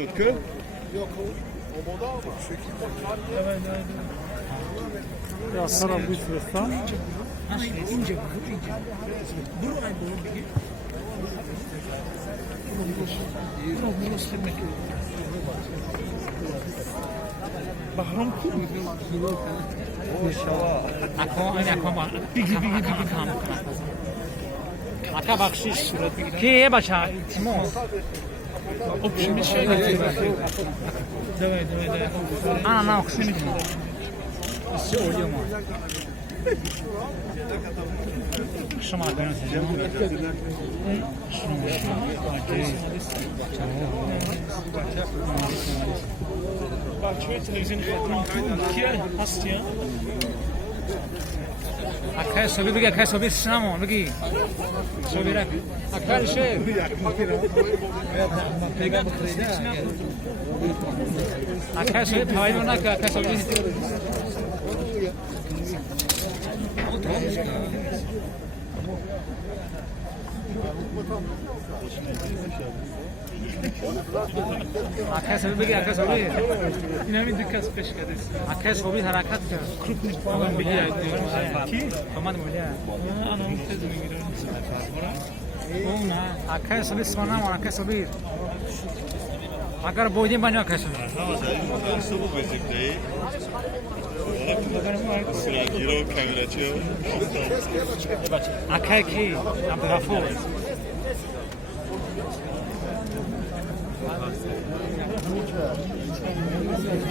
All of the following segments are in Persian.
شد که؟ یا سر بیت فرستم. اینجا برو این برو دیگه بهرام کو اکا بخشیش کیه بچه تیمو اپشن شده نه اپشن میتونم بسیار اولیو ما شما کنید بچه تلویزیون خاطر کیه هستی ها؟ اکای صبی بگی اکای صبی سنمون بگی صبی رک اکای شه اکای صبی پایین نکه اکای صبی اکای صبی بگی اکای صبی این همین دکاس پیش کرده اکای صبی حرکت کرد کروپ نیست من بگی کی من بگی انا تز میگیرم اون نه اکای صبی سونا من اکای صبی اگر بودیم بنا اکای صبی سبو bezikte. Sıra giro kameraçı. اکای کی عبدالغفور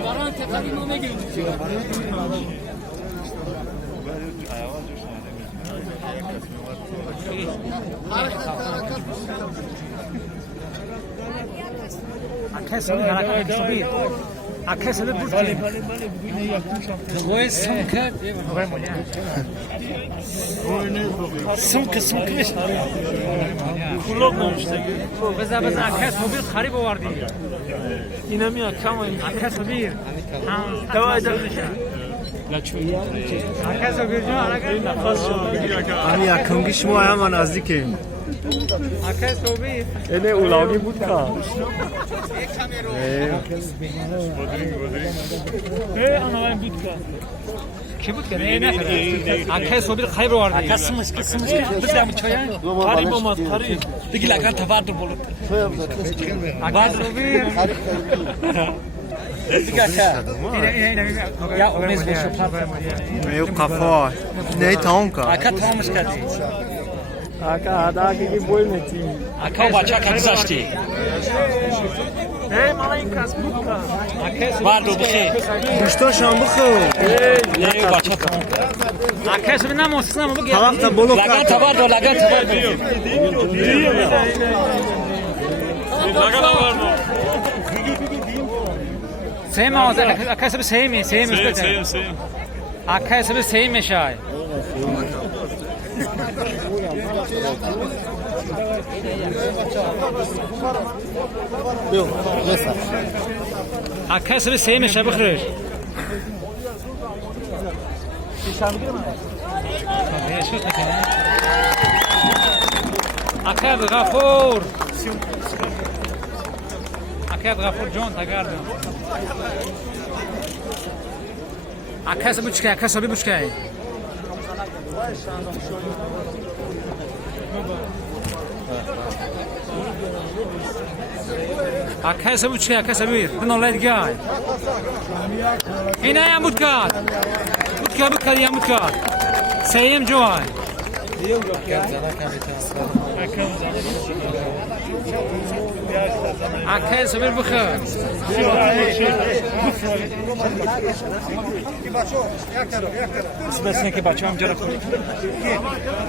بران تکاری نو میگیم اکای صبی حرکت صبی اکای صبی بود بله بگوینه یکم شام وای سمکت وای مولیا سمک میشه کلوب نمیشته بذار اکای صبی خریب آوردی این همی اکم اکای صبی دوای دارم اکای صبی جان حرکت نفس شد همین یکمگی شما هم نزدیکه اکای صبی اینه اولاگی بود که انا این بود که کی بود که نه اکای صبی خریب آوردی کسمش بزنم چایان قریب اومد قریب دیگه لگن تفرد بولد اکای صبی دیگه که یا امیز بشو میو قفا نه تاون که اکا تمامش کردی اکا ادا که بول نتی اکا بچه که گذاشتی ای مالا این کس بود که بردو بخیر گوشتا شام بخو نه بچه تمام اکای صبی نموسنم بگی طرف تا بولو لگن تفرد لگن تفرد سیم آواز اکای صبی سیم اکای صبی سیم میشه اکای صبی سیم میشه بخیر اکای غفور اکای غفور جان تگردم اکای صبی چکه اکای صبی بچکه اکای صبی چکه اکای صبی بنالای دیگه اینه هم بود کرد یا بود کرد سیم جوای اکای صبی بخیر بس که بچه هم جرا کنید